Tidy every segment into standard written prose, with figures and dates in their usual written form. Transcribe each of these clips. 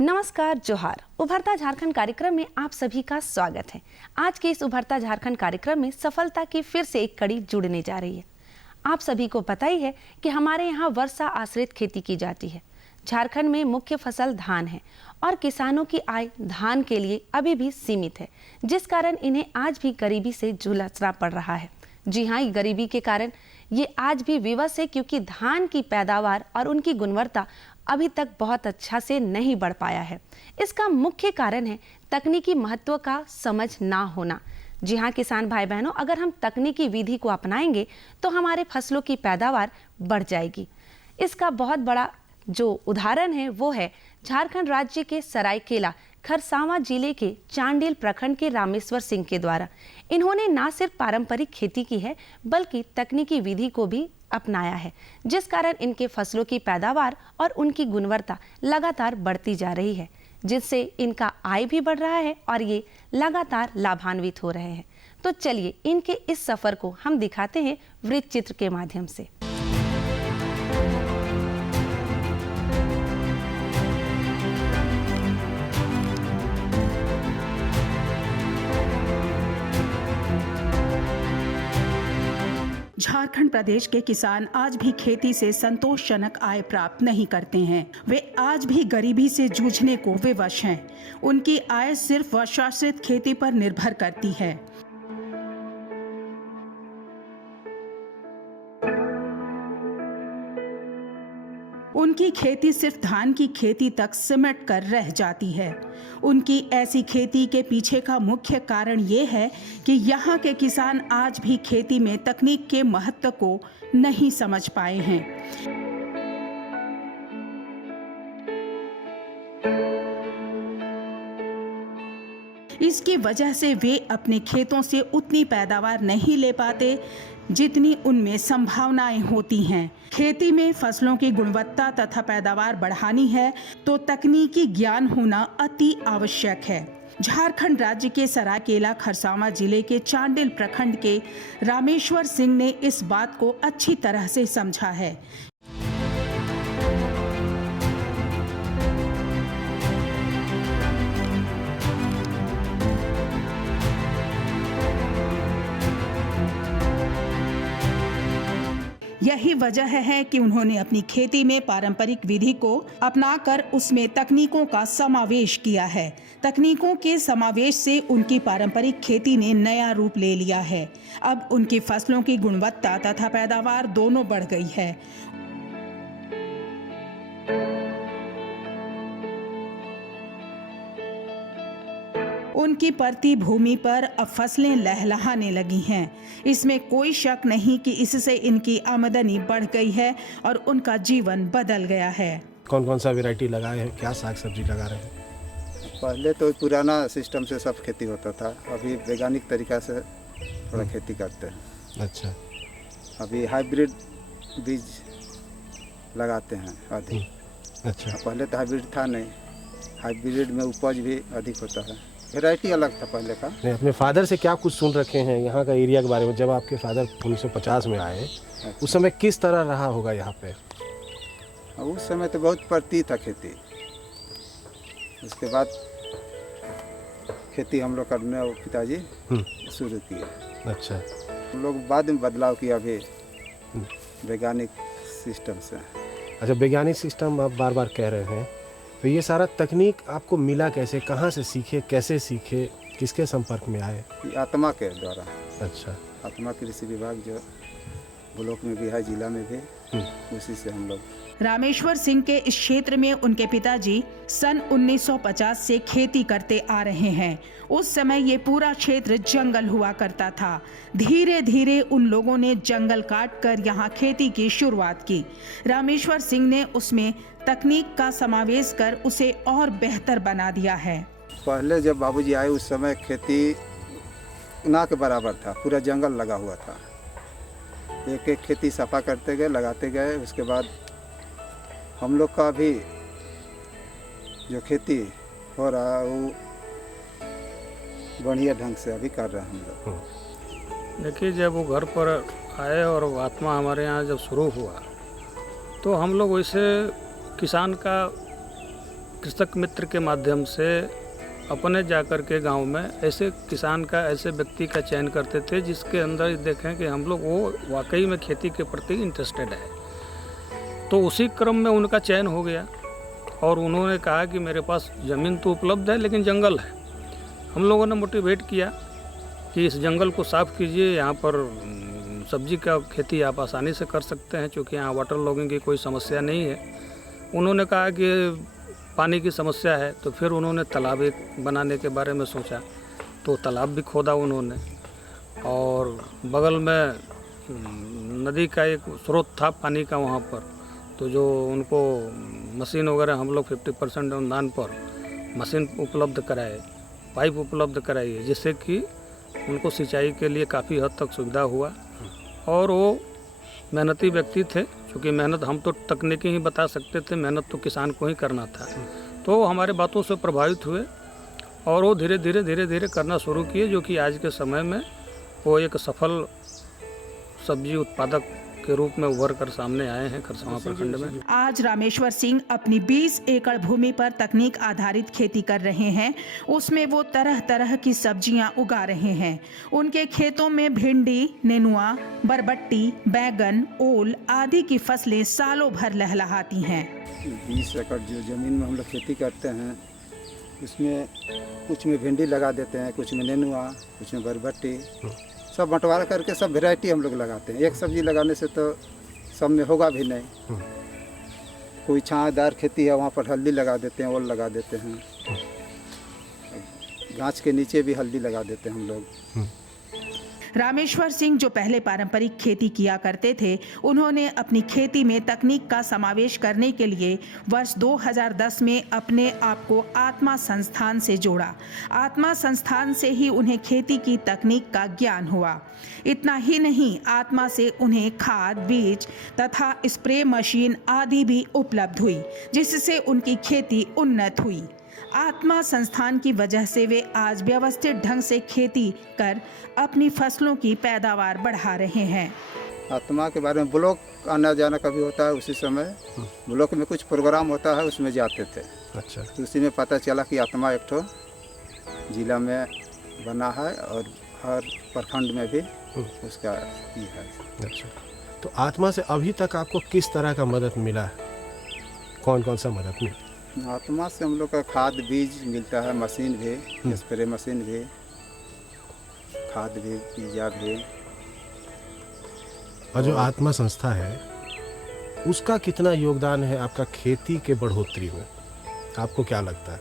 नमस्कार, जोहार। उभरता झारखंड कार्यक्रम में आप सभी का स्वागत है। आज के इस उभरता झारखंड कार्यक्रम में सफलता की फिर से एक कड़ी जुड़ने जा रही है। आप सभी को पता ही है कि हमारे यहाँ वर्षा आश्रित खेती की जाती है। झारखंड में मुख्य फसल धान है और किसानों की आय धान के लिए अभी भी सीमित है, जिस कारण इन्हें आज भी गरीबी से जूझना पड़ रहा है। जी हाँ, गरीबी के कारण ये आज भी विवश है, क्योंकि धान की पैदावार और उनकी गुणवत्ता अभी तक बहुत अच्छा से नहीं बढ़ पाया है। इसका मुख्य कारण है तकनीकी महत्व का समझ ना होना। जी हाँ किसान भाई बहनों, अगर हम तकनीकी विधि को अपनाएंगे तो हमारे फसलों की पैदावार बढ़ जाएगी। इसका बहुत बड़ा जो उदाहरण है वो है झारखंड राज्य के सरायकेला खरसावां जिले के चांडिल प्रखंड के रामेश्वर सिंह के द्वारा। इन्होंने न सिर्फ पारंपरिक खेती की है बल्कि तकनीकी विधि को भी अपनाया है, जिस कारण इनके फसलों की पैदावार और उनकी गुणवत्ता लगातार बढ़ती जा रही है, जिससे इनका आय भी बढ़ रहा है और ये लगातार लाभान्वित हो रहे हैं। तो चलिए इनके इस सफर को हम दिखाते हैं वृत्त चित्र के माध्यम से। झारखंड प्रदेश के किसान आज भी खेती से संतोषजनक आय प्राप्त नहीं करते हैं। वे आज भी गरीबी से जूझने को विवश हैं। उनकी आय सिर्फ वर्षाश्रित खेती पर निर्भर करती है। उनकी खेती सिर्फ धान की खेती तक सिमट कर रह जाती है। उनकी ऐसी खेती के पीछे का मुख्य कारण ये है कि यहाँ के किसान आज भी खेती में तकनीक के महत्व को नहीं समझ पाए हैं। इसकी वजह से वे अपने खेतों से उतनी पैदावार नहीं ले पाते जितनी उनमें संभावनाएं होती हैं। खेती में फसलों की गुणवत्ता तथा पैदावार बढ़ानी है तो तकनीकी ज्ञान होना अति आवश्यक है। झारखंड राज्य के सरायकेला खरसावां जिले के चांडिल प्रखंड के रामेश्वर सिंह ने इस बात को अच्छी तरह से समझा है। यही वजह है कि उन्होंने अपनी खेती में पारंपरिक विधि को अपनाकर उसमें तकनीकों का समावेश किया है। तकनीकों के समावेश से उनकी पारंपरिक खेती ने नया रूप ले लिया है। अब उनकी फसलों की गुणवत्ता तथा पैदावार दोनों बढ़ गई है। उनकी परती भूमि पर अब फसलें लहलहाने लगी हैं। इसमें कोई शक नहीं कि इससे इनकी आमदनी बढ़ गई है और उनका जीवन बदल गया है। कौन कौन सा वैरायटी लगाए हैं, क्या साग सब्जी लगा रहे हैं? पहले तो पुराना सिस्टम से सब खेती होता था, अभी वैज्ञानिक तरीका से थोड़ा खेती करते हैं। अच्छा, अभी हाइब्रिड बीज लगाते हैं अधिक। अच्छा, पहले तो हाइब्रिड था नहीं, हाइब्रिड में उपज भी अधिक होता है। वैरायटी अलग था पहले का। नहीं, अपने फादर से क्या कुछ सुन रखे हैं यहाँ का एरिया के बारे में? जब आपके फादर 1950 में आए, अच्छा। उस समय किस तरह रहा होगा यहाँ पे? उस समय तो बहुत पड़ती था खेती। उसके बाद खेती हम लोग करने और पिताजी शुरू किए। अच्छा, हम लोग बाद में बदलाव किया अभी वैज्ञानिक सिस्टम से। अच्छा, वैज्ञानिक सिस्टम आप बार बार कह रहे हैं, तो ये सारा तकनीक आपको मिला कैसे? कहाँ से सीखे, कैसे सीखे, किसके संपर्क में आए? आत्मा के द्वारा। अच्छा, आत्मा कृषि विभाग जो ब्लॉक में भी है, जिला में भी, उसी से हम लोग। रामेश्वर सिंह के इस क्षेत्र में उनके पिताजी सन 1950 से खेती करते आ रहे हैं। उस समय ये पूरा क्षेत्र जंगल हुआ करता था। धीरे धीरे उन लोगों ने जंगल काट कर यहाँ खेती की शुरुआत की। रामेश्वर सिंह ने उसमें तकनीक का समावेश कर उसे और बेहतर बना दिया है। पहले जब बाबूजी आए उस समय खेती ना के बराबर था, पूरा जंगल लगा हुआ था। एक एक खेती सफा करते गए, लगाते गए। उसके बाद हम लोग का भी जो खेती हो रहा है वो बढ़िया ढंग से अभी कर रहे हैं हम लोग। देखिए, जब वो घर पर आए और आत्मा हमारे यहाँ जब शुरू हुआ तो हम लोग वैसे किसान का कृषक मित्र के माध्यम से अपने जाकर के गांव में ऐसे किसान का, ऐसे व्यक्ति का चयन करते थे जिसके अंदर देखें कि हम लोग वो वाकई में खेती के प्रति इंटरेस्टेड है। तो उसी क्रम में उनका चयन हो गया और उन्होंने कहा कि मेरे पास ज़मीन तो उपलब्ध है लेकिन जंगल है। हम लोगों ने मोटिवेट किया कि इस जंगल को साफ़ कीजिए, यहाँ पर सब्जी का खेती आप आसानी से कर सकते हैं क्योंकि यहाँ वाटर लॉगिंग की कोई समस्या नहीं है। उन्होंने कहा कि पानी की समस्या है, तो फिर उन्होंने तालाब एक बनाने के बारे में सोचा, तो तालाब भी खोदा उन्होंने और बगल में नदी का एक स्रोत था पानी का वहाँ पर, तो जो उनको मशीन वगैरह हम लोग 50% अनुदान पर मशीन उपलब्ध कराए, पाइप उपलब्ध कराई, जिससे कि उनको सिंचाई के लिए काफ़ी हद तक सुविधा हुआ। और वो मेहनती व्यक्ति थे, क्योंकि मेहनत हम तो तकनीकी ही बता सकते थे, मेहनत तो किसान को ही करना था। तो हमारे बातों से प्रभावित हुए और वो धीरे धीरे करना शुरू किए, जो कि आज के समय में वो एक सफल सब्जी उत्पादक के रूप में उभर कर सामने आए हैं खरसावां प्रखंड में। आज रामेश्वर सिंह अपनी 20 एकड़ भूमि पर तकनीक आधारित खेती कर रहे हैं। उसमें वो तरह तरह की सब्जियां उगा रहे हैं। उनके खेतों में भिंडी, नेनुआ, बरबट्टी, बैगन, ओल आदि की फसलें सालों भर लहलहाती हैं। 20 एकड़ जो ज़मीन में हम लोग खेती करते हैं, उसमें कुछ में भिंडी लगा देते हैं, कुछ में नेनुआ, कुछ में बरबट्टी, सब बंटवारा करके सब वैरायटी हम लोग लगाते हैं। एक सब्जी लगाने से तो सब में होगा भी नहीं। कोई छाँदार खेती है, वहाँ पर हल्दी लगा देते हैं, ओल लगा देते हैं, गाछ के नीचे भी हल्दी लगा देते हैं हम लोग। रामेश्वर सिंह जो पहले पारंपरिक खेती किया करते थे, उन्होंने अपनी खेती में तकनीक का समावेश करने के लिए वर्ष 2010 में अपने आप को आत्मा संस्थान से जोड़ा। आत्मा संस्थान से ही उन्हें खेती की तकनीक का ज्ञान हुआ। इतना ही नहीं, आत्मा से उन्हें खाद, बीज तथा स्प्रे मशीन आदि भी उपलब्ध हुई, जिससे उनकी खेती उन्नत हुई। आत्मा संस्थान की वजह से वे आज व्यवस्थित ढंग से खेती कर अपनी फसलों की पैदावार बढ़ा रहे हैं। आत्मा के बारे में ब्लॉक आना जाना कभी होता है, उसी समय ब्लॉक में कुछ प्रोग्राम होता है, उसमें जाते थे। अच्छा। तो उसी में पता चला कि आत्मा एक ठो जिला में बना है और हर प्रखंड में भी उसका ये है। अच्छा, तो आत्मा से अभी तक आपको किस तरह का मदद मिला? कौन कौन सा मदद मिला? आत्मा से हम लोग का खाद बीज मिलता है, मशीन भी, स्प्रे मशीन भी, खाद भी, बीजा भी। और जो आत्मा संस्था है उसका कितना योगदान है आपका खेती के बढ़ोतरी में? आपको क्या लगता है?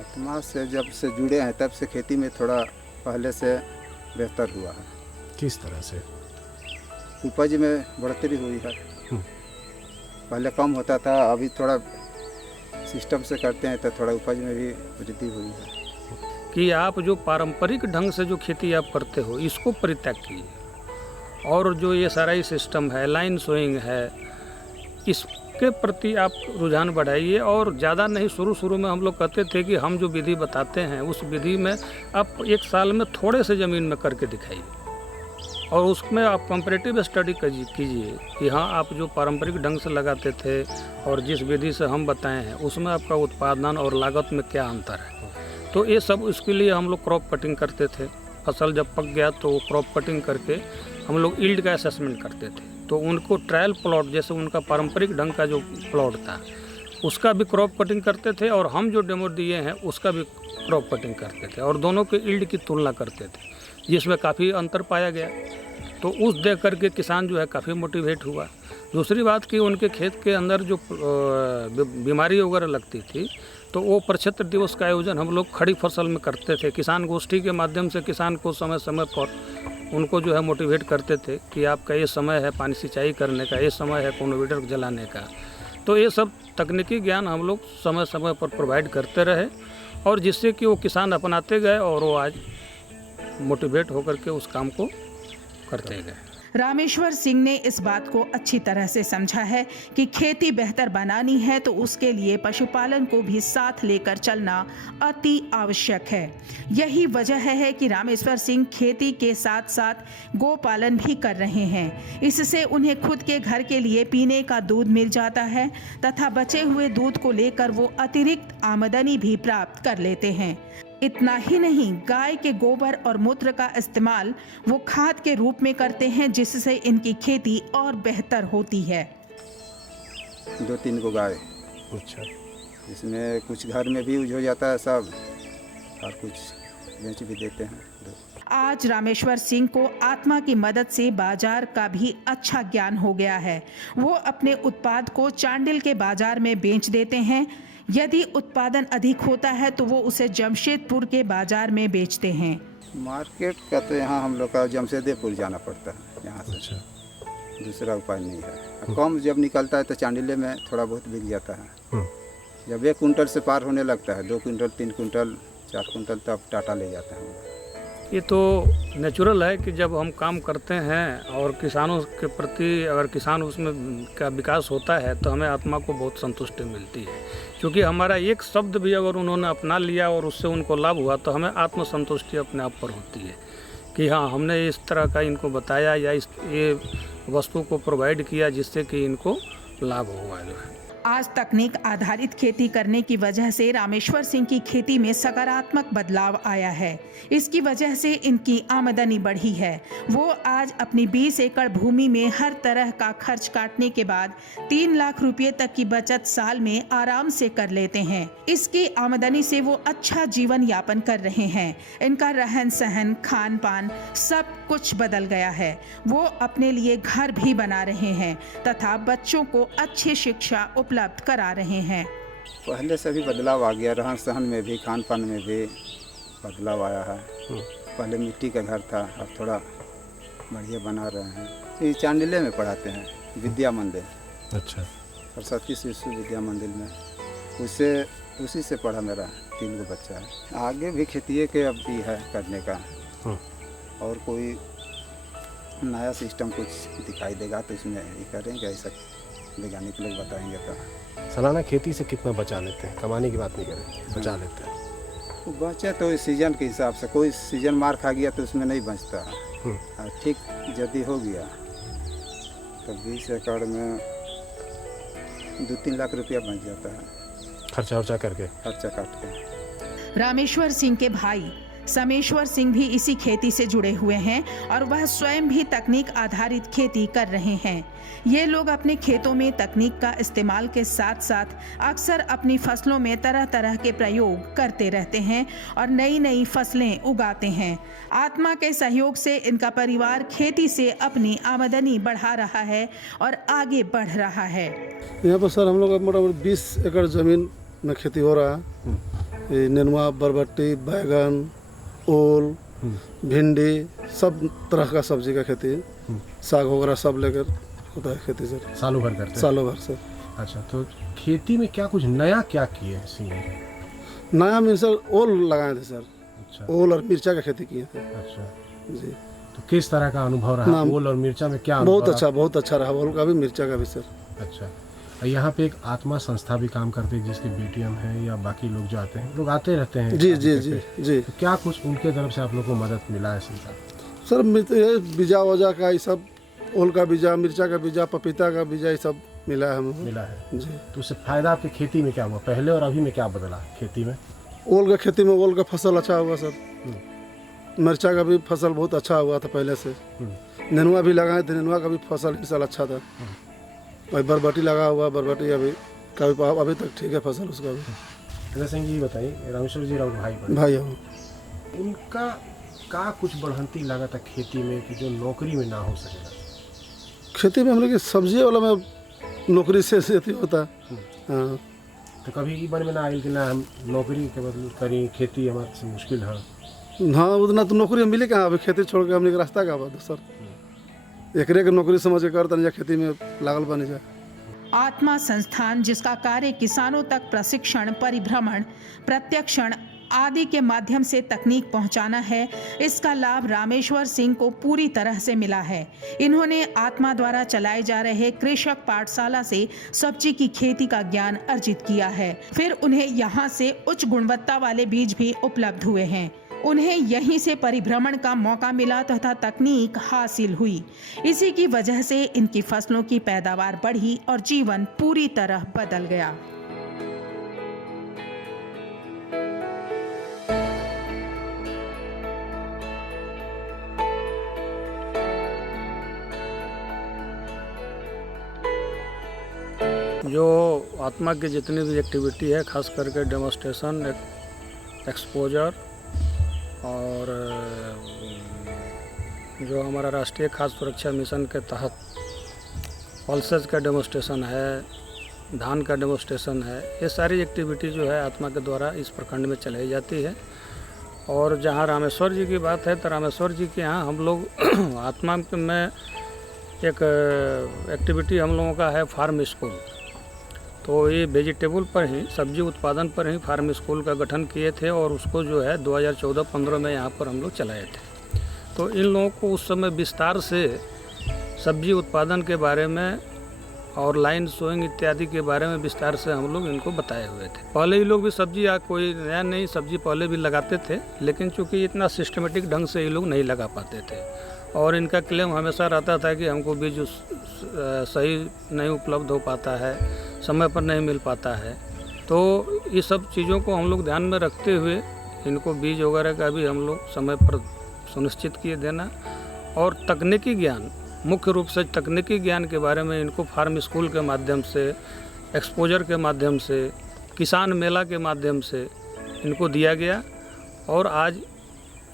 आत्मा से जब से जुड़े हैं तब से खेती में थोड़ा पहले से बेहतर हुआ है। किस तरह से? उपज में बढ़ोतरी हुई है। पहले कम होता था, अभी थोड़ा सिस्टम से करते हैं तो थोड़ा उपज में भी वृद्धि हुई है। कि आप जो पारंपरिक ढंग से जो खेती आप करते हो, इसको परित्याग कीजिए और जो ये सारा ही सिस्टम है, लाइन सोइंग है, इसके प्रति आप रुझान बढ़ाइए। और ज़्यादा नहीं, शुरू में हम लोग कहते थे कि हम जो विधि बताते हैं उस विधि में आप 1 साल में थोड़े से ज़मीन में करके दिखाइए और उसमें आप कंपैरेटिव स्टडी कीजिए कि हाँ, आप जो पारंपरिक ढंग से लगाते थे और जिस विधि से हम बताए हैं उसमें आपका उत्पादन और लागत में क्या अंतर है। तो ये सब इसके लिए हम लोग क्रॉप कटिंग करते थे। फसल जब पक गया तो क्रॉप कटिंग करके हम लोग यील्ड का असेसमेंट करते थे। तो उनको ट्रायल प्लॉट, जैसे उनका पारंपरिक ढंग का जो प्लॉट था उसका भी क्रॉप कटिंग करते थे और हम जो डेमो दिए हैं उसका भी क्रॉप कटिंग करते थे और दोनों के यील्ड की तुलना करते थे, जिसमें काफ़ी अंतर पाया गया। तो उस देख करके किसान जो है काफ़ी मोटिवेट हुआ। दूसरी बात कि उनके खेत के अंदर जो बीमारी वगैरह लगती थी तो वो प्रक्षेत्र दिवस का आयोजन हम लोग खड़ी फसल में करते थे। किसान गोष्ठी के माध्यम से किसान को समय समय पर उनको जो है मोटिवेट करते थे कि आपका ये समय है पानी सिंचाई करने का, ये समय है कोनोवीडर जलाने का। तो ये सब तकनीकी ज्ञान हम लोग समय समय पर प्रोवाइड करते रहे और जिससे कि वो किसान अपनाते गए और वो आज मोटिवेट होकर के उस काम को करते गए। रामेश्वर सिंह ने इस बात को अच्छी तरह से समझा है कि खेती बेहतर बनानी है तो उसके लिए पशुपालन को भी साथ लेकर चलना अति आवश्यक है। यही वजह है कि रामेश्वर सिंह खेती के साथ साथ गोपालन भी कर रहे हैं। इससे उन्हें खुद के घर के लिए पीने का दूध मिल जाता है तथा बचे हुए दूध को लेकर वो अतिरिक्त आमदनी भी प्राप्त कर लेते हैं। इतना ही नहीं, गाय के गोबर और मूत्र का इस्तेमाल वो खाद के रूप में करते हैं, जिससे इनकी खेती और बेहतर होती है। 2-3 को गाय, अच्छा, इसमें कुछ घर में भी यूज हो जाता है सब, और कुछ बेच भी देते हैं। आज रामेश्वर सिंह को आत्मा की मदद से बाजार का भी अच्छा ज्ञान हो गया है। वो अपने उत्पाद को चांडिल के बाजार में बेच देते हैं। यदि उत्पादन अधिक होता है तो वो उसे जमशेदपुर के बाजार में बेचते हैं। मार्केट का तो यहाँ हम लोग का जमशेदपुर जाना पड़ता है, यहाँ से अच्छा, दूसरा उपाय नहीं है। कम जब निकलता है तो चांडिले में थोड़ा बहुत बिक जाता है। जब 1 कुंटल से पार होने लगता है, 2 कुंटल, 3 कुंटल, 4 कुंटल, तब टाटा ले जाते हैं। ये तो नेचुरल है कि जब हम काम करते हैं और किसानों के प्रति अगर किसान उसमें का विकास होता है तो हमें आत्मा को बहुत संतुष्टि मिलती है, क्योंकि हमारा एक शब्द भी अगर उन्होंने अपना लिया और उससे उनको लाभ हुआ तो हमें आत्मसंतुष्टि अपने आप पर होती है कि हाँ, हमने इस तरह का इनको बताया या ये वस्तु को प्रोवाइड किया जिससे कि इनको लाभ हुआ जो है। आज तकनीक आधारित खेती करने की वजह से रामेश्वर सिंह की खेती में सकारात्मक बदलाव आया है। इसकी वजह से इनकी आमदनी बढ़ी है। वो आज अपनी 20 एकड़ भूमि में हर तरह का खर्च काटने के बाद 3 लाख रुपए तक की बचत साल में आराम से कर लेते हैं। इसकी आमदनी से वो अच्छा जीवन यापन कर रहे हैं। इनका रहन सहन, खान पान सब कुछ बदल गया है। वो अपने लिए घर भी बना रहे हैं तथा बच्चों को अच्छी शिक्षा उपलब्ध करा रहे हैं। पहले से भी बदलाव आ गया, रहन सहन में भी, खान पान में भी बदलाव आया है। पहले मिट्टी का घर था, अब थोड़ा बढ़िया बना रहे हैं। ये चांडिले में पढ़ाते हैं, विद्या मंदिर, अच्छा, सरस्वती शिशु विद्या मंदिर में, उसी से पढ़ा मेरा 3 गो बच्चा है। आगे भी खेती के अब भी है करने का, और कोई नया सिस्टम कुछ दिखाई देगा तो इसमें ये करेंगे, ऐसा वैज्ञानिक लोग बताएंगे। तो सालाना खेती से कितना बचा लेते हैं? कमाने की बात नहीं करें, बचा लेते हैं। बचे तो इस सीजन के हिसाब से, कोई सीजन मार खा गया तो उसमें नहीं बचता। ठीक यदि हो गया तो 20 एकड़ में 2-3 लाख रुपया बच जाता है, खर्चा वर्चा करके, खर्चा काट के। रामेश्वर सिंह के भाई समेश्वर सिंह भी इसी खेती से जुड़े हुए हैं और वह स्वयं भी तकनीक आधारित खेती कर रहे हैं। ये लोग अपने खेतों में तकनीक का इस्तेमाल के साथ साथ अक्सर अपनी फसलों में तरह तरह के प्रयोग करते रहते हैं और नई नई फसलें उगाते हैं। आत्मा के सहयोग से इनका परिवार खेती से अपनी आमदनी बढ़ा रहा है और आगे बढ़ रहा है। यहाँ पर सर हम लोग का मोटामोटी 20 एकड़ ज़मीन में खेती हो रहा है। नेनुआ, बरबट्टी, बैगन, ओल, भिंडी, सब तरह का सब्जी का खेती, साग वगैरह सब लेकर होता है खेती सर। सालों भर करते हैं? सालों भर सर। अच्छा, तो खेती में क्या कुछ नया क्या किए हैं सिंह? नया में सर ओल लगाए थे सर। अच्छा, ओल और मिर्चा का खेती किए थे। अच्छा जी। तो किस तरह का अनुभव रहा? ओल और मिर्चा में क्या बहुत अच्छा, बहुत अच्छा रहा। ओल का भी, मिर्चा का भी सर। अच्छा, यहाँ पे एक आत्मा संस्था भी काम करती है जिसके बीटीएम है या बाकी लोग जो आते हैं, लोग आते रहते हैं। जी जी जी जी। तो क्या कुछ उनके तरफ से आप लोग को मदद मिला है सर? बीजा वजा का ये सब, ओल का बीजा, मिर्चा का बीजा, पपीता का बीजा, ये सब मिला है हमें। मिला है जी। तो उससे फायदा आपकी खेती में क्या हुआ? पहले और अभी में क्या बदला खेती में? ओल का खेती में ओल का फसल अच्छा हुआ सर। मिर्चा का भी फसल बहुत अच्छा हुआ था पहले से। नेनुआ भी लगाए थे, नेनुआ का भी फसल इस साल अच्छा था। और बरबटी लगा हुआ, बरबटी अभी तक ठीक है फसल उसका भी। सिंह जी बताइए, रामेश्वर जी राउत भाई हो, उनका का कुछ बढ़ंती लागत है खेती में कि जो नौकरी में ना हो सकेगा? खेती में हम लोग सब्जी वाला में नौकरी से होता है। हाँ, तो कभी मन में ना आयल कि ना हम नौकरी के बदले करी, खेती हमारे से मुश्किल है? हाँ, उतना तो नौकरी मिले कहाँ, अभी खेती छोड़ के हमने रास्ता का बात सर। एकरे के नौकरी समझ के करता नहीं, खेती में लागल बन जाए। आत्मा संस्थान, जिसका कार्य किसानों तक प्रशिक्षण, परिभ्रमण, प्रत्यक्षण आदि के माध्यम से तकनीक पहुंचाना है, इसका लाभ रामेश्वर सिंह को पूरी तरह से मिला है। इन्होंने आत्मा द्वारा चलाए जा रहे कृषक पाठशाला से सब्जी की खेती का ज्ञान अर्जित किया है। फिर उन्हें यहाँ से उच्च गुणवत्ता वाले बीज भी उपलब्ध हुए हैं। उन्हें यहीं से परिभ्रमण का मौका मिला तथा तकनीक हासिल हुई। इसी की वजह से इनकी फसलों की पैदावार बढ़ी और जीवन पूरी तरह बदल गया। जो आत्मा की जितनी भी एक्टिविटी है, खास करके डेमोस्ट्रेशन, एक्सपोजर और जो हमारा राष्ट्रीय खाद्य सुरक्षा मिशन के तहत पल्सेस का डेमोस्ट्रेशन है, धान का डेमोस्ट्रेशन है, ये सारी एक्टिविटी जो है आत्मा के द्वारा इस प्रखंड में चलाई जाती है। और जहाँ रामेश्वर जी की बात है तो रामेश्वर जी के यहाँ हम लोग आत्मा में एक एक्टिविटी हम लोगों का है फार्म स्कूल। तो ये वेजिटेबल पर ही, सब्जी उत्पादन पर ही फार्म स्कूल का गठन किए थे और उसको जो है 2014-15 में यहाँ पर हम लोग चलाए थे। तो इन लोगों को उस समय विस्तार से सब्जी उत्पादन के बारे में और लाइन सोइंग इत्यादि के बारे में विस्तार से हम लोग इनको बताए हुए थे। पहले ये लोग भी सब्जी कोई नया नहीं सब्जी पहले भी लगाते थे, लेकिन चूँकि इतना सिस्टमेटिक ढंग से ये लोग नहीं लगा पाते थे और इनका क्लेम हमेशा रहता था कि हमको बीज सही नहीं उपलब्ध हो पाता है, समय पर नहीं मिल पाता है। तो ये सब चीज़ों को हम लोग ध्यान में रखते हुए इनको बीज वगैरह का भी हम लोग समय पर सुनिश्चित किए देना और तकनीकी ज्ञान, मुख्य रूप से तकनीकी ज्ञान के बारे में इनको फार्म स्कूल के माध्यम से, एक्सपोजर के माध्यम से, किसान मेला के माध्यम से इनको दिया गया और आज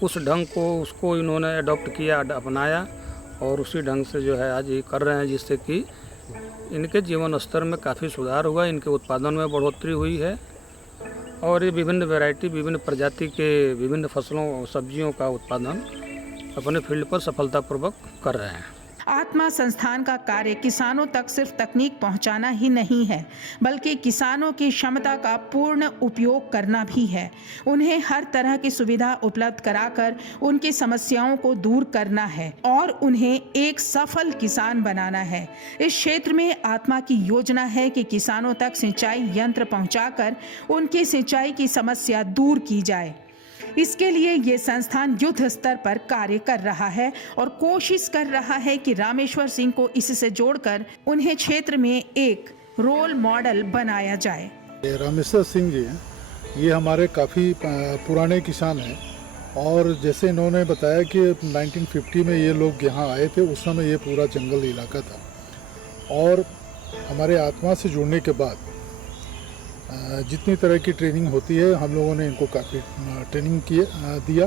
उस ढंग को उसको इन्होंने अडॉप्ट किया, अपनाया और उसी ढंग से जो है आज ये कर रहे हैं, जिससे कि इनके जीवन स्तर में काफ़ी सुधार हुआ, इनके उत्पादन में बढ़ोतरी हुई है और ये विभिन्न वैरायटी, विभिन्न प्रजाति के विभिन्न फसलों, सब्जियों का उत्पादन अपने फील्ड पर सफलतापूर्वक कर रहे हैं। आत्मा संस्थान का कार्य किसानों तक सिर्फ तकनीक पहुंचाना ही नहीं है, बल्कि किसानों की क्षमता का पूर्ण उपयोग करना भी है। उन्हें हर तरह की सुविधा उपलब्ध कराकर उनकी समस्याओं को दूर करना है और उन्हें एक सफल किसान बनाना है। इस क्षेत्र में आत्मा की योजना है कि किसानों तक सिंचाई यंत्र पहुंचाकर उनकी सिंचाई की समस्या दूर की जाए। इसके लिए ये संस्थान युद्ध स्तर पर कार्य कर रहा है और कोशिश कर रहा है कि रामेश्वर सिंह को इससे जोड़कर उन्हें क्षेत्र में एक रोल मॉडल बनाया जाए। रामेश्वर सिंह जी हैं, ये हमारे काफ़ी पुराने किसान हैं और जैसे इन्होंने बताया कि 1950 में ये लोग यहाँ आए थे, उस समय ये पूरा जंगल इलाका था और हमारे आत्मा से जुड़ने के बाद जितनी तरह की ट्रेनिंग होती है हम लोगों ने इनको काफ़ी ट्रेनिंग दिया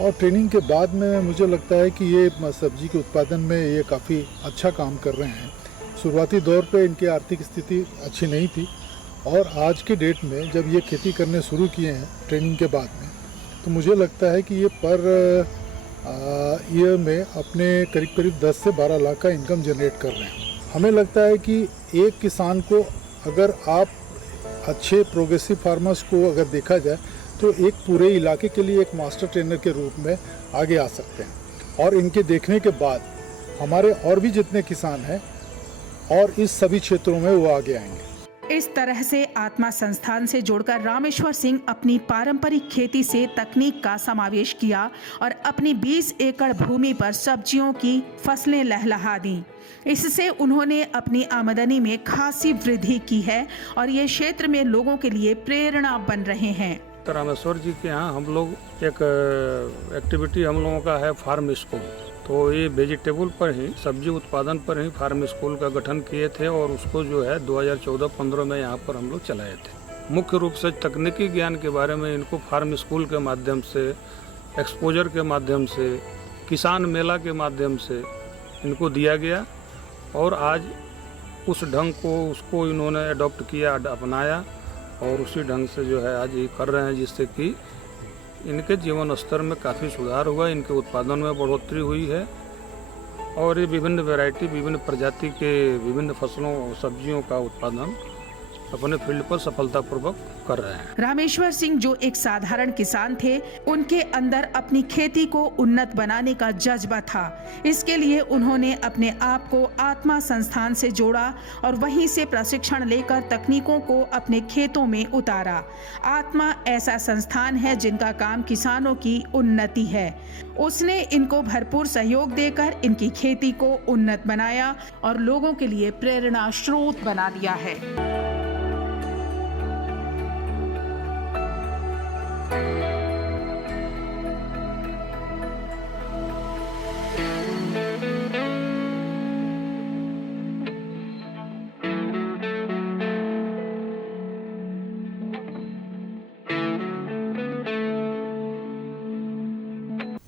और ट्रेनिंग के बाद में मुझे लगता है कि ये सब्जी के उत्पादन में ये काफ़ी अच्छा काम कर रहे हैं। शुरुआती दौर पे इनकी आर्थिक स्थिति अच्छी नहीं थी और आज के डेट में जब ये खेती करने शुरू किए हैं ट्रेनिंग के बाद में, तो मुझे लगता है कि ये पर ईयर में अपने करीब करीब 10 से 12 लाख का इनकम जनरेट कर रहे हैं। हमें लगता है कि एक किसान को अगर आप अच्छे प्रोग्रेसिव फार्मर्स को अगर देखा जाए तो एक पूरे इलाके के लिए एक मास्टर ट्रेनर के रूप में आगे आ सकते हैं और इनके देखने के बाद हमारे और भी जितने किसान हैं और इस सभी क्षेत्रों में वो आगे आएंगे। इस तरह से आत्मा संस्थान से जुड़कर रामेश्वर सिंह अपनी पारंपरिक खेती से तकनीक का समावेश किया और अपनी 20 एकड़ भूमि पर सब्जियों की फसलें लहलहा दी। इससे उन्होंने अपनी आमदनी में खासी वृद्धि की है और ये क्षेत्र में लोगों के लिए प्रेरणा बन रहे हैं। तो रामेश्वर जी के यहाँ हम लोग एक एक्टिविटी हम लोगों का है फार्म स्कूल। तो ये वेजिटेबल पर ही, सब्जी उत्पादन पर ही फार्म स्कूल का गठन किए थे और उसको जो है 2014-15 में यहाँ पर हम लोग चलाए थे। मुख्य रूप से तकनीकी ज्ञान के बारे में इनको फार्म स्कूल के माध्यम से, एक्सपोजर के माध्यम से, किसान मेला के माध्यम से इनको दिया गया और आज उस ढंग को उसको इन्होंने अडॉप्ट किया, अपनाया और उसी ढंग से जो है आज ये कर रहे हैं, जिससे कि इनके जीवन स्तर में काफ़ी सुधार हुआ, इनके उत्पादन में बढ़ोतरी हुई है और ये विभिन्न वैरायटी, विभिन्न प्रजाति के विभिन्न फसलों और सब्जियों का उत्पादन अपने फील्ड पर सफलतापूर्वक कर रहे हैं। रामेश्वर सिंह जो एक साधारण किसान थे, उनके अंदर अपनी खेती को उन्नत बनाने का जज्बा था। इसके लिए उन्होंने अपने आप को आत्मा संस्थान से जोड़ा और वहीं से प्रशिक्षण लेकर तकनीकों को अपने खेतों में उतारा। आत्मा ऐसा संस्थान है जिनका काम किसानों की उन्नति है। उसने इनको भरपूर सहयोग देकर इनकी खेती को उन्नत बनाया और लोगों के लिए प्रेरणा स्रोत बना दिया है।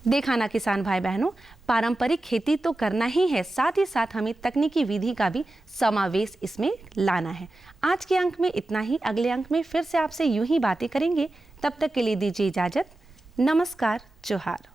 देखा ना किसान भाई बहनों, पारंपरिक खेती तो करना ही है, साथ ही साथ हमें तकनीकी विधि का भी समावेश इसमें लाना है। आज के अंक में इतना ही। अगले अंक में फिर से आपसे यूं ही बातें करेंगे। तब तक के लिए दीजिए इजाजत। नमस्कार, जोहार।